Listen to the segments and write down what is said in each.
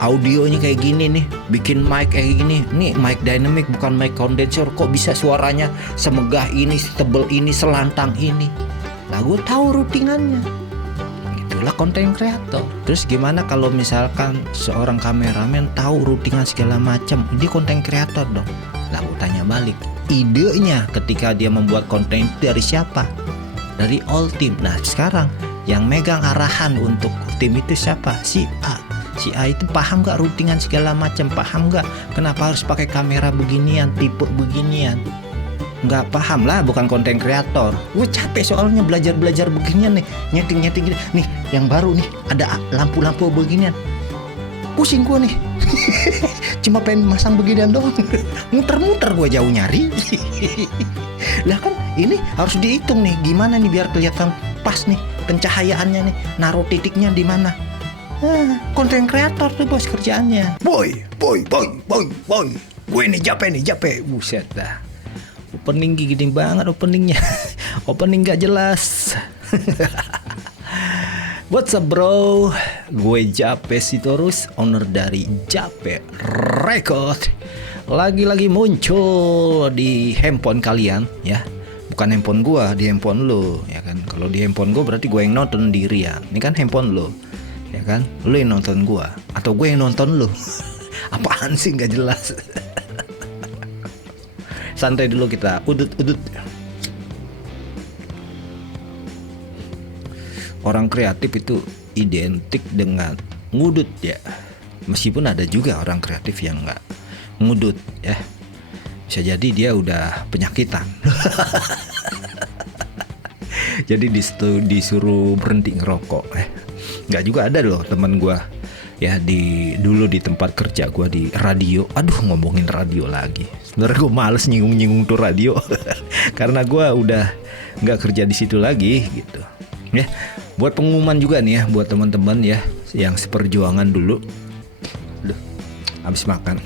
audionya kayak gini nih, bikin mic kayak gini, nih mic dynamic bukan mic condenser, kok bisa suaranya semegah ini, setebel ini, selantang ini. Lah gue tahu routingannya. Itulah konten kreator. Terus gimana kalau misalkan seorang kameramen tahu routingan segala macam, dia konten kreator dong. Lah gue tanya balik, idenya ketika dia membuat konten itu dari siapa? Dari all team. Nah sekarang yang megang arahan untuk tim itu siapa? Si A. Si A itu paham gak routingan segala macam, paham gak kenapa harus pakai kamera beginian, tipe beginian? Nggak paham lah, bukan konten kreator. Gue capek soalnya belajar beginian nih, nyeting gini. Nih yang baru nih ada lampu-lampu beginian, pusing gue nih. Cuma pengen masang beginian doang, muter-muter gue jauh nyari. Lah kan ini harus dihitung nih, gimana nih biar kelihatan pas nih pencahayaannya nih, naruh titiknya di mana. Konten kreator tuh bos kerjaannya. Boy. Gue nih Jape. Buset dah. Opening gini banget openingnya. Opening gak jelas. What's up bro? Gue Jape Sitorus, owner dari Jape Record. Lagi-lagi muncul di handphone kalian ya. Bukan handphone gue, di handphone lo ya kan. Kalau di handphone gue berarti gue yang nonton dirian. Ini kan handphone lo. Ya kan, lu yang nonton gua atau gue yang nonton lu? Apaan sih nggak jelas. Santai dulu, kita udut. Orang kreatif itu identik dengan ngudut ya. Meskipun ada juga orang kreatif yang nggak ngudut ya. Bisa jadi dia udah penyakitan. Jadi disuruh berhenti ngerokok. Nggak juga ada loh teman gue ya, dulu di tempat kerja gue di radio. Aduh, ngomongin radio lagi. Sebenarnya gue males nyinggung tuh radio karena gue udah nggak kerja di situ lagi gitu ya. Buat pengumuman juga nih ya, buat teman-teman ya yang seperjuangan dulu. Duh, habis makan.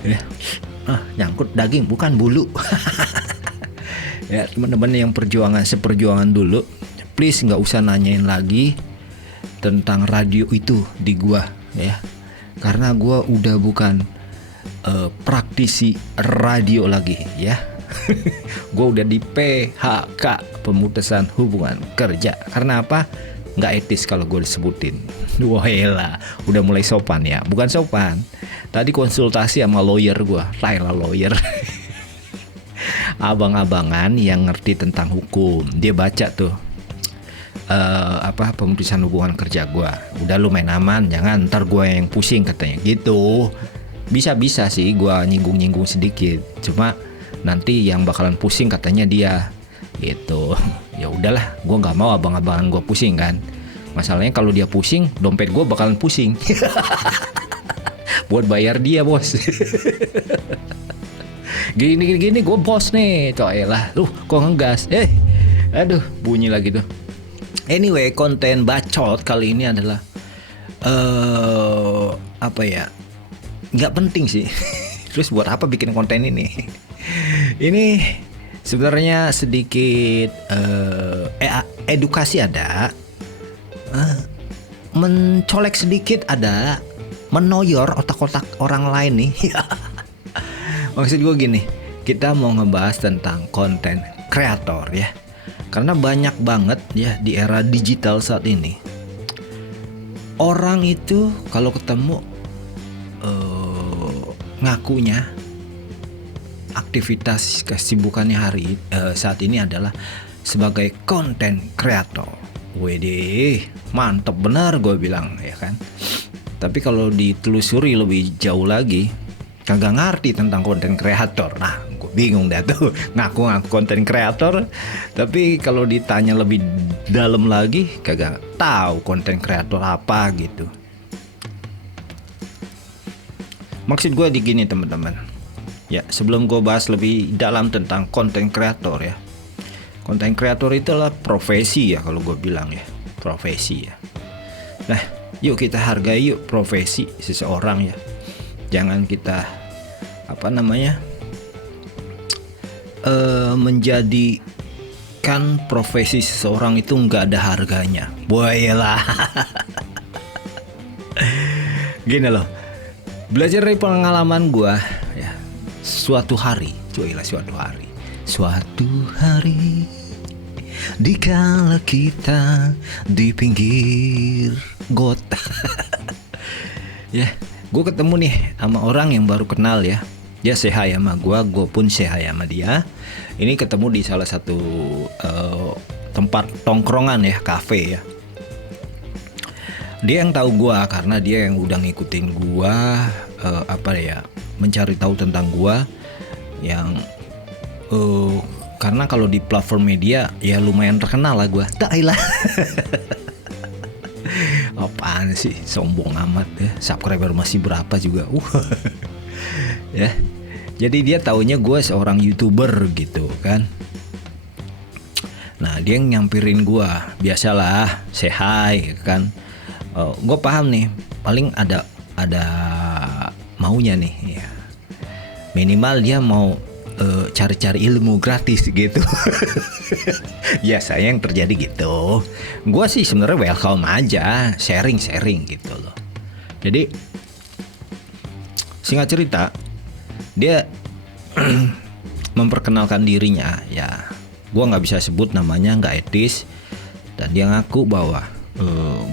Ya. Nyangkut daging bukan bulu. Ya teman-teman yang seperjuangan dulu, please nggak usah nanyain lagi tentang radio itu di gua ya, karena gua udah bukan praktisi radio lagi ya. Gua udah di PHK, pemutusan hubungan kerja. Karena apa? Nggak etis kalau gue disebutin. Wah udah mulai sopan ya, bukan sopan. Tadi konsultasi sama lawyer gua, Laila lawyer. Abang-abangan yang ngerti tentang hukum, dia baca tuh pemutusan hubungan kerja gue. Udah lu main aman, jangan ntar gue yang pusing katanya gitu. Bisa sih gue nyinggung sedikit, cuma nanti yang bakalan pusing katanya dia gitu. Ya udahlah, gue nggak mau abang-abangan gue pusing kan. Masalahnya kalau dia pusing, dompet gue bakalan pusing. Buat bayar dia bos. Gini gue bos nih, coelah. Kok ngegas? Aduh, bunyi lagi tuh. Anyway, konten bacot kali ini adalah nggak penting sih. Terus buat apa bikin konten ini? Ini sebenarnya sedikit edukasi ada, mencolek sedikit ada, menoyor otak-otak orang lain nih. Maksud gue gini, kita mau ngebahas tentang konten kreator ya. Karena banyak banget ya di era digital saat ini, orang itu kalau ketemu ngakunya aktivitas kesibukannya saat ini adalah sebagai konten kreator. Wede, mantep benar gue bilang ya kan. Tapi kalau ditelusuri lebih jauh lagi, kagak ngerti tentang konten kreator. Nah, gue bingung dah tuh, ngaku konten kreator, tapi kalau ditanya lebih dalam lagi kagak tahu konten kreator apa gitu. Maksud gue di gini teman-teman. Ya, sebelum gue bahas lebih dalam tentang konten kreator ya. Konten kreator itu adalah profesi ya kalau gue bilang ya, profesi ya. Nah, yuk kita hargai yuk profesi seseorang ya. Jangan kita menjadikan profesi seseorang itu nggak ada harganya. Boy lah. Gini loh, belajar dari pengalaman gue ya. Suatu hari dikala kita di pinggir got ya, gue ketemu nih sama orang yang baru kenal ya. Dia say hi sama gue pun say hi sama dia. Ini ketemu di salah satu tempat tongkrongan ya, kafe ya. Dia yang tahu gue karena dia yang udah ngikutin gue, mencari tahu tentang gue yang karena kalau di platform media ya lumayan terkenal lah gue. Dailah. Apaan sih, sombong amat ya. Subscriber masih berapa juga. Ya. Jadi dia taunya gue seorang YouTuber gitu kan. Nah, dia yang nyampirin gue, biasalah say hi kan. Gue paham nih, paling ada maunya nih ya. Minimal dia mau cari-cari ilmu gratis gitu. Ya saya yang terjadi gitu. Gue sih sebenarnya welcome aja, sharing gitu loh. Jadi singkat cerita, dia memperkenalkan dirinya ya. Gue nggak bisa sebut namanya, nggak etis. Dan dia ngaku bahwa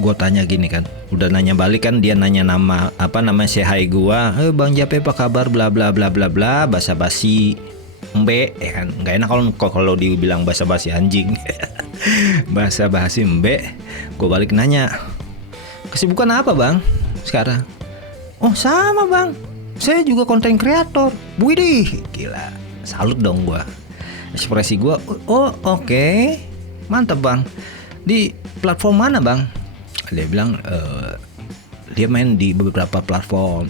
gue tanya gini kan, udah nanya balik kan, dia nanya nama say hi gue, Bang Jape apa kabar, bla bla bla bla bla, basa-basi mbe ya kan, nggak enak kalau dibilang basa-basi anjing. Basa-basi mbe. Gue balik nanya, kesibukan apa bang sekarang? Oh sama bang, saya juga konten kreator. Widih, gila, salut dong gue. Ekspresi gue, oh oke. Mantap bang. Di platform mana bang? Dia bilang dia main di beberapa platform,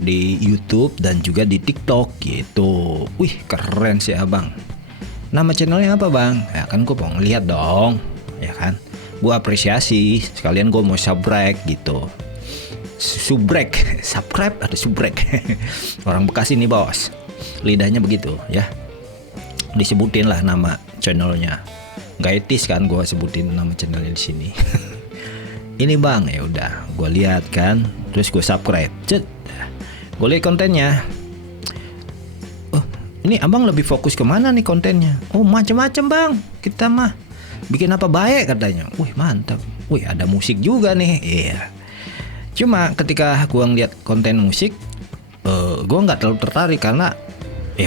di YouTube dan juga di TikTok gitu. Wih keren sih abang. Nama channelnya apa bang? Ya kan gue mau lihat dong, ya kan. Gue apresiasi. Sekalian gue mau subrek gitu. Subscribe atau subrek. Orang Bekasi nih bos. Lidahnya begitu ya. Disebutin lah nama channelnya. Gak etis kan gue sebutin nama channelnya di sini. Ini bang, ya udah, gue lihat kan, terus gue subscribe. Gue lihat kontennya. Oh, ini abang lebih fokus kemana nih kontennya? Oh macam-macam bang, kita mah bikin apa baik katanya. Wih mantap. Wih ada musik juga nih. Iya. Cuma ketika gue ngeliat konten musik, gue nggak terlalu tertarik karena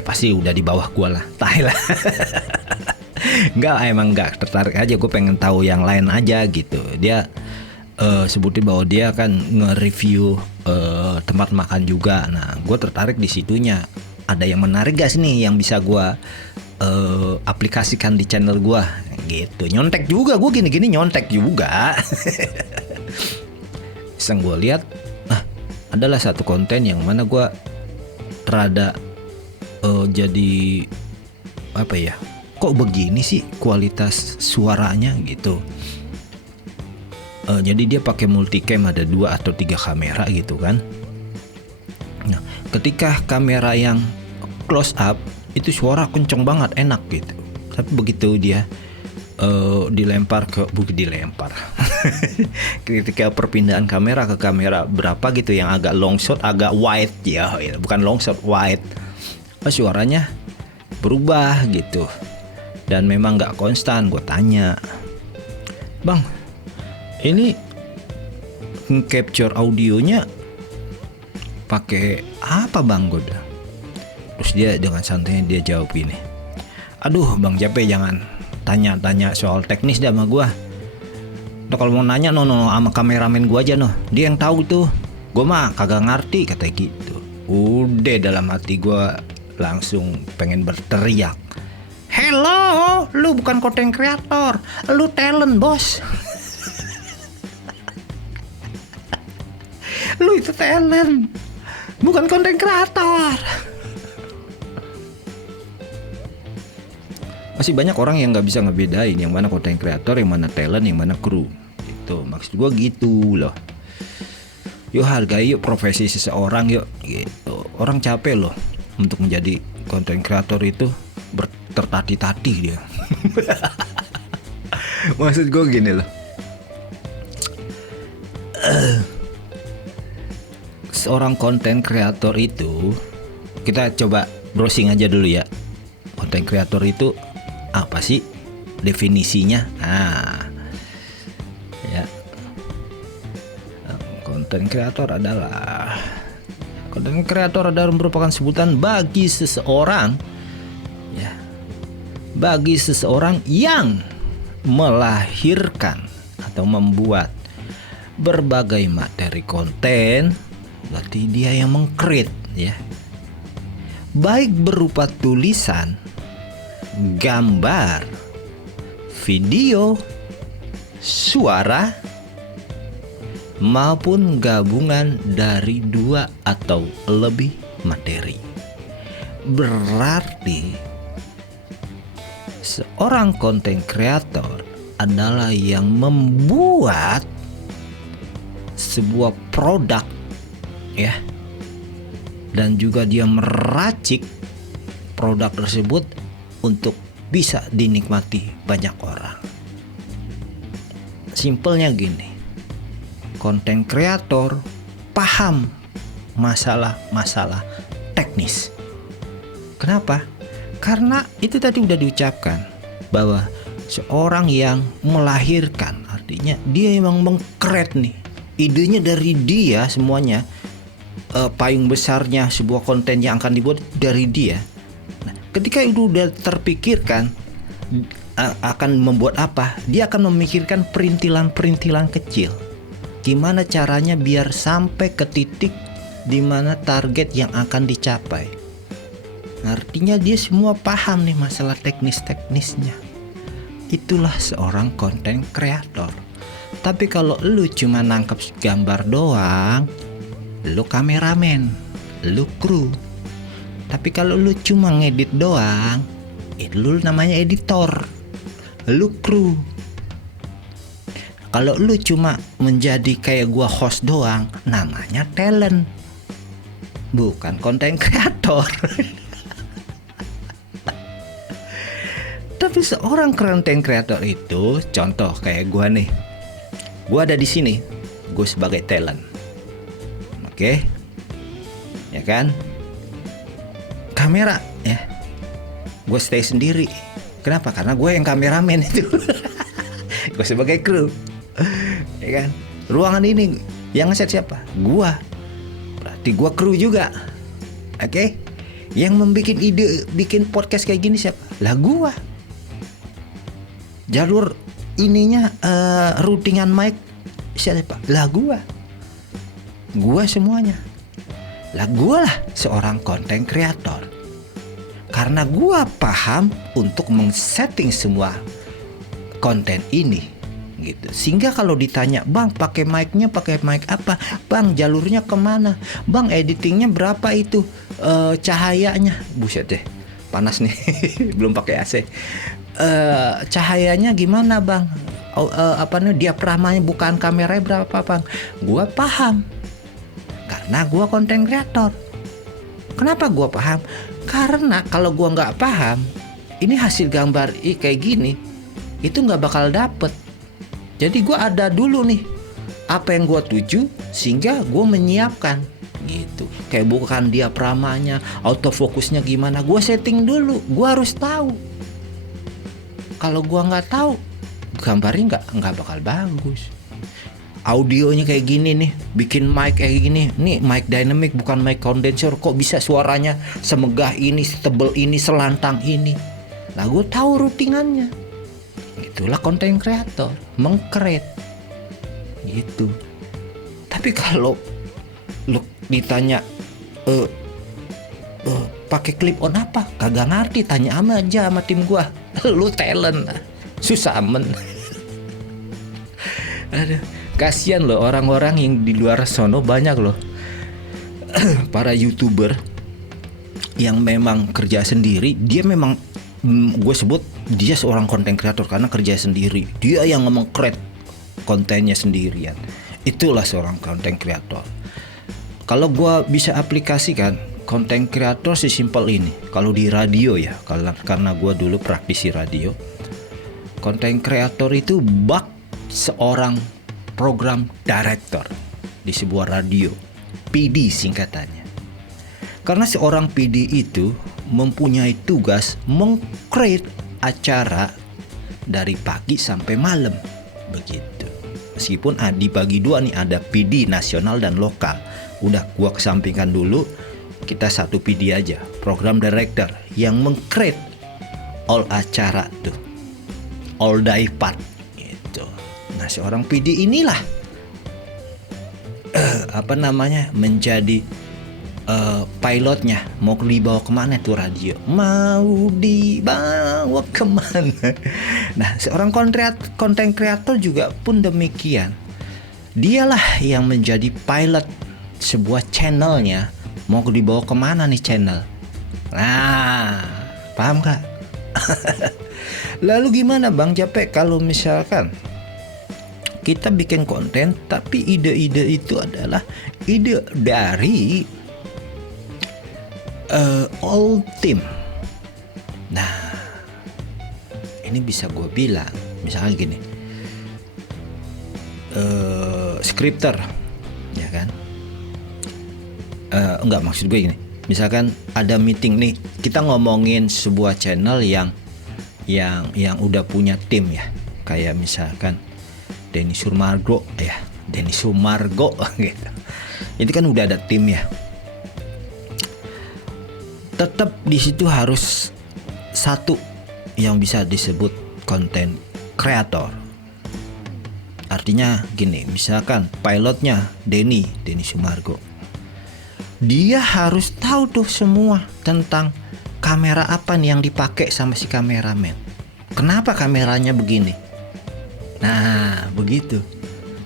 pasti udah di bawah gue lah. Thailand. Emang nggak tertarik aja, gue pengen tahu yang lain aja gitu. Dia sebutin bahwa dia kan nge-review tempat makan juga. Nah gue tertarik di situnya. Ada yang menarik gak sih nih yang bisa gue aplikasikan di channel gue gitu. Nyontek juga, gue gini-gini nyontek juga. Iseng gue lihat, adalah satu konten yang mana gue rada jadi apa ya, kok begini sih kualitas suaranya gitu. Jadi dia pakai multicam, ada 2 atau 3 kamera gitu kan. Nah ketika kamera yang close up itu suara kenceng banget, enak gitu. Tapi begitu dia dilempar ketika perpindahan kamera ke kamera berapa gitu yang agak long shot, agak wide ya, bukan long shot, wide, suaranya berubah gitu. Dan memang nggak konstan. Gue tanya, bang, ini capture audionya pakai apa bang? Gue udah. Terus dia dengan santainya dia jawab gini, aduh bang Jape jangan tanya-tanya soal teknis dah sama gue. Nah, kalau mau nanya no sama kameramen gue aja no, dia yang tahu tuh. Gue mah kagak ngerti kata gitu. Udah dalam hati gue langsung pengen berteriak, hello, lu bukan konten kreator, lu talent bos. Lu itu talent, bukan konten kreator. Masih banyak orang yang nggak bisa ngebedain yang mana konten kreator, yang mana talent, yang mana kru. Gitu, maksud gue gitu loh. Yuk hargai yuk profesi seseorang yuk. Gitu. Orang capek loh untuk menjadi konten kreator itu tertati-tati dia. Maksud gue gini loh. seorang konten kreator itu, kita coba browsing aja dulu ya. Konten kreator itu apa sih definisinya? Ya. Konten kreator adalah merupakan sebutan bagi seseorang yang melahirkan atau membuat berbagai materi konten. Berarti dia yang meng-create ya, baik berupa tulisan, gambar, video, suara, maupun gabungan dari 2 atau lebih materi. Berarti seorang konten kreator adalah yang membuat sebuah produk ya, dan juga dia meracik produk tersebut untuk bisa dinikmati banyak orang. Simpelnya gini, konten kreator paham masalah-masalah teknis. Kenapa? Karena itu tadi udah diucapkan bahwa seorang yang melahirkan, artinya dia memang meng-create nih, idenya dari dia semuanya. Payung besarnya sebuah konten yang akan dibuat dari dia. Nah, ketika itu udah terpikirkan akan membuat apa, dia akan memikirkan perintilan-perintilan kecil. Gimana caranya biar sampai ke titik di mana target yang akan dicapai. Artinya dia semua paham nih masalah teknis-teknisnya. Itulah seorang konten kreator. Tapi kalau lu cuma nangkep gambar doang, lu kameramen, lu kru. Tapi kalau lu cuma ngedit doang, lu namanya editor, lu kru. Kalau lu cuma menjadi kayak gua host doang, namanya talent, bukan konten kreator. Tapi seorang konten kreator itu, contoh kayak gua nih, gua ada di sini, gua sebagai talent. Oke, ya kan? Kamera ya, gue stay sendiri. Kenapa? Karena gue yang kameramen itu. Gue sebagai kru, ya kan? Ruangan ini yang ngeset siapa? Gue. Berarti gue kru juga. Oke? Yang membuat ide bikin podcast kayak gini siapa? Lah gue. Jalur ininya routingan mic siapa? Lah gue semuanya. Lah gue lah seorang konten kreator, karena gue paham untuk men-setting semua konten ini gitu. Sehingga kalau ditanya, bang pakai mic-nya pakai mic apa, bang jalurnya kemana, bang editingnya berapa itu, cahayanya, buset deh panas nih. Belum pakai AC. Cahayanya gimana bang, diaframanya bukan kameranya berapa bang. Gue paham karena gue konten kreator. Kenapa gue paham? Karena kalau gue nggak paham, ini hasil gambar kayak gini, itu nggak bakal dapet. Jadi gue ada dulu nih apa yang gue tuju, sehingga gue menyiapkan gitu. Kayak bukan diaframanya, autofokusnya gimana, gue setting dulu. Gue harus tahu. Kalau gue nggak tahu, gambarnya nggak bakal bagus. Audionya kayak gini nih, bikin mic kayak gini, nih mic dynamic bukan mic condenser, kok bisa suaranya semegah ini, setebel ini, selantang ini. Lah gue tahu routingannya. Itulah konten kreator, meng-create gitu. Tapi kalau lu ditanya pakai clip on apa, kagak ngerti, tanya aja sama tim gua. Lu talent, susah amen. Aduh, kasihan loh orang-orang yang di luar sono, banyak loh para YouTuber yang memang kerja sendiri. Dia memang gue sebut dia seorang konten kreator karena kerja sendiri. Dia yang meng-create kontennya sendirian. Itulah seorang konten kreator. Kalau gue bisa aplikasikan konten kreator sesimpel ini. Kalau di radio ya, karena gue dulu praktisi radio, konten kreator itu bak seorang program director di sebuah radio. PD singkatannya. Karena seorang PD itu mempunyai tugas meng-create acara dari pagi sampai malam, begitu. Meskipun dibagi dua nih, ada PD nasional dan lokal. Udah gua kesampingkan dulu, kita satu PD aja, program director yang meng-create all acara tuh, all day part gitu. Nah, seorang PD inilah menjadi pilotnya. Mau dibawa kemana tuh radio? Mau dibawa kemana? Nah, seorang konten kreator juga pun demikian. Dialah yang menjadi pilot sebuah channelnya. Mau dibawa kemana nih channel? Nah, paham gak? Lalu gimana Bang Japek kalau misalkan kita bikin konten tapi ide-ide itu adalah ide dari all team. Nah, ini bisa gue bilang misalnya gini, scripter, ya kan? Enggak, maksud gue gini, misalkan ada meeting nih, kita ngomongin sebuah channel yang udah punya tim ya, kayak misalkan Denny Sumargo gitu. Itu kan udah ada tim ya. Tetap di situ harus satu yang bisa disebut konten kreator. Artinya gini, misalkan pilotnya Denny Sumargo. Dia harus tahu tuh semua tentang kamera apa nih yang dipakai sama si kameramen. Kenapa kameranya begini? Nah, begitu.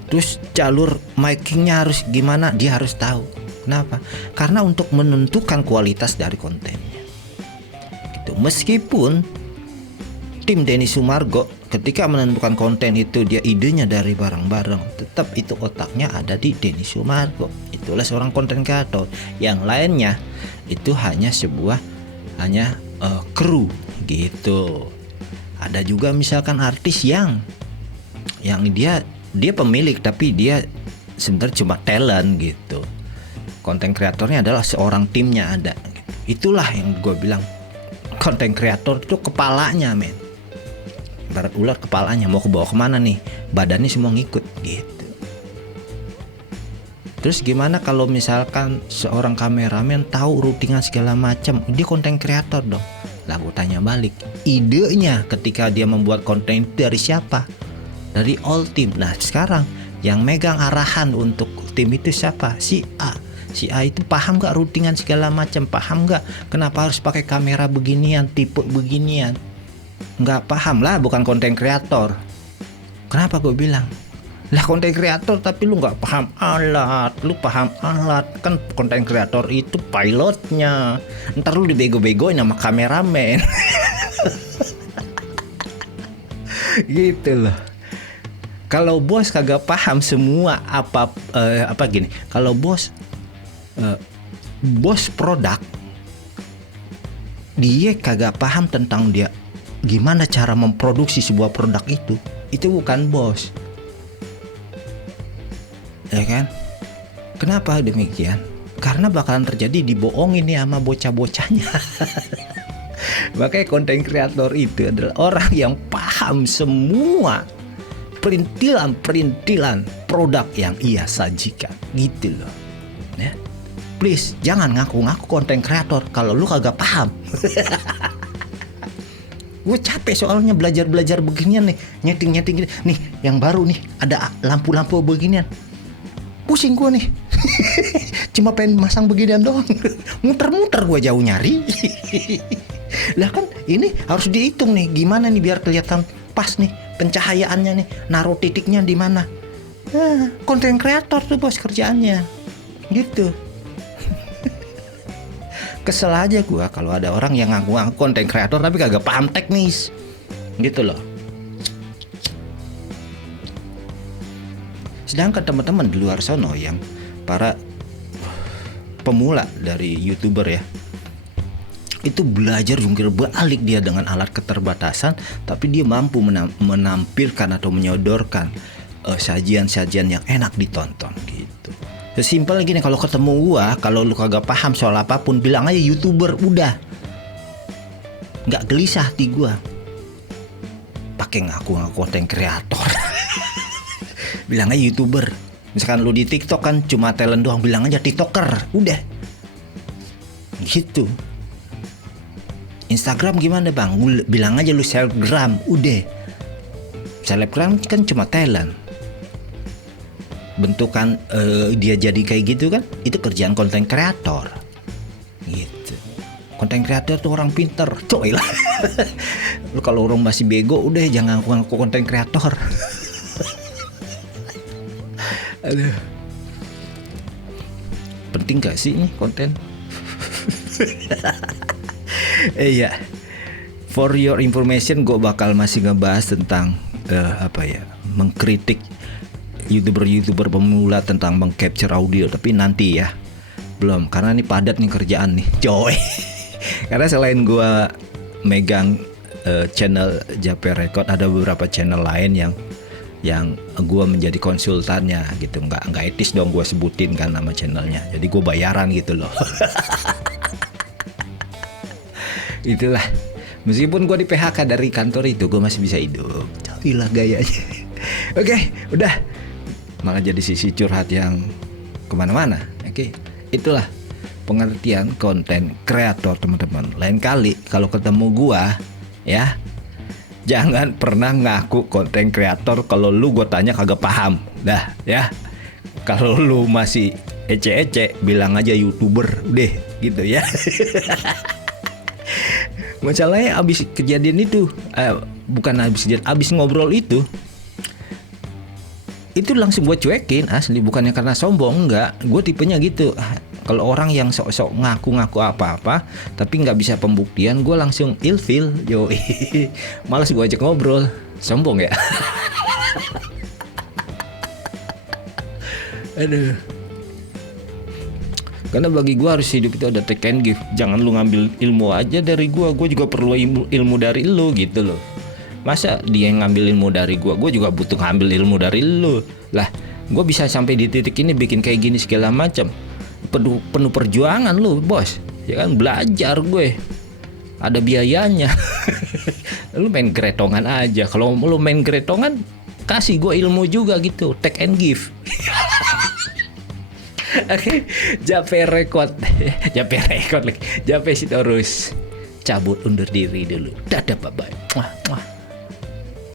Terus jalur mic-nya harus gimana? Dia harus tahu. Kenapa? Karena untuk menentukan kualitas dari kontennya. Gitu. Meskipun tim Denny Sumargo ketika menentukan konten itu dia idenya dari bareng-bareng, tetap itu otaknya ada di Denny Sumargo. Itulah seorang konten kreator. Yang lainnya itu hanya kru gitu. Ada juga misalkan artis yang dia pemilik tapi dia sebenarnya cuma talent gitu. Konten kreatornya adalah seorang timnya ada. Itulah yang gue bilang konten kreator itu kepalanya, men. Ibarat ular kepalanya, mau ke bawah kemana nih, badannya semua ngikut gitu. Terus gimana kalau misalkan seorang kameramen tahu routingan segala macam, dia konten kreator dong. Lah gue tanya balik, idenya ketika dia membuat konten itu dari siapa? Dari all team. Nah sekarang yang megang arahan untuk tim itu siapa? Si A. Si A itu paham gak routingan segala macam? Paham gak kenapa harus pakai kamera beginian, tipe beginian? Nggak paham lah, bukan konten kreator. Kenapa gue bilang? Lah konten kreator tapi lu nggak paham alat. Lu paham alat, kan konten kreator itu pilotnya. Ntar lu dibego-begoin sama kameramen. Gitu loh. Kalau bos kagak paham semua apa gini. Kalau bos produk, dia kagak paham tentang dia gimana cara memproduksi sebuah produk itu bukan bos, ya kan? Kenapa demikian? Karena bakalan terjadi dibohongin nih sama bocah-bocahnya. Makanya konten kreator itu adalah orang yang paham semua perintilan produk yang ia sajikan, gitu loh. Ya. Please jangan ngaku-ngaku konten kreator kalau lu kagak paham. Gue capek soalnya belajar beginian nih, nyeting nih, yang baru nih ada lampu-lampu beginian, pusing gue nih. Cuma pengen masang beginian doang, muter-muter gue jauh nyari. Lah kan ini harus dihitung nih, gimana nih biar kelihatan pas nih pencahayaannya nih, naruh titiknya di mana. Konten kreator tuh bos kerjaannya, gitu. Kesel aja gue kalau ada orang yang ngaku-ngaku konten kreator tapi kagak paham teknis, gitu loh. Sedangkan teman-teman di luar sono yang para pemula dari YouTuber ya, itu belajar jungkir balik dia dengan alat keterbatasan, tapi dia mampu menampilkan atau menyodorkan sajian-sajian yang enak ditonton gitu. Sesimpel gini, kalau ketemu gua, kalau lu kagak paham soal apapun, bilang aja YouTuber, udah. Nggak gelisah hati gua. Pakai ngaku-ngaku konten kreator. Bilang aja YouTuber. Misalkan lu di TikTok kan cuma talent doang, bilang aja TikToker, udah. Gitu. Instagram gimana bang? Bilang aja lu selebgram, udah. Selebgram kan cuma talent. Bentukan dia jadi kayak gitu kan, itu kerjaan konten kreator gitu. Konten kreator tuh orang pinter, coy lah. Lu kalau orang masih bego, udah jangan ngaku konten kreator. Aduh, penting gak sih ini konten? Iya, for your information, gue bakal masih ngebahas tentang mengkritik YouTuber pemula tentang mengcapture audio, tapi nanti ya, belum, karena ini padat nih kerjaan nih, coy. Karena selain gue megang channel Jape Record, ada beberapa channel lain yang gue menjadi konsultannya gitu. Nggak etis dong gue sebutin kan nama channelnya, jadi gue bayaran gitu loh. Itulah, meskipun gue di PHK dari kantor itu, gue masih bisa hidup. Coy lah gayanya. Oke, udah, malah jadi sisi curhat yang kemana-mana. Oke, itulah pengertian konten kreator, teman-teman. Lain kali kalau ketemu gua, ya, jangan pernah ngaku konten kreator kalau lu gue tanya kagak paham. Dah, ya. Kalau lu masih ece-ece, bilang aja YouTuber deh, gitu ya. Masalahnya abis kejadian itu, abis ngobrol itu langsung gue cuekin, asli. Bukannya karena sombong, enggak. Gue tipenya gitu. Kalau orang yang sok-sok ngaku-ngaku apa-apa tapi nggak bisa pembuktian, gue langsung ilfil. Yoi. Malas gue ajak ngobrol. Sombong ya. Aduh. Karena bagi gue harus hidup itu ada take and give. Jangan lu ngambil ilmu aja dari gue juga perlu ilmu dari lu gitu loh. Masa dia yang ngambil ilmu dari gue juga butuh ngambil ilmu dari lu. Lah, gue bisa sampai di titik ini bikin kayak gini segala macam. Penuh perjuangan lu, bos. Ya kan, belajar gue. Ada biayanya. Lu main gretongan aja. Kalau lu main gretongan, kasih gue ilmu juga gitu. Take and give. Oke, Jape Record lagi. Jape Sitorus cabut, undur diri dulu. Dadah, bye-bye.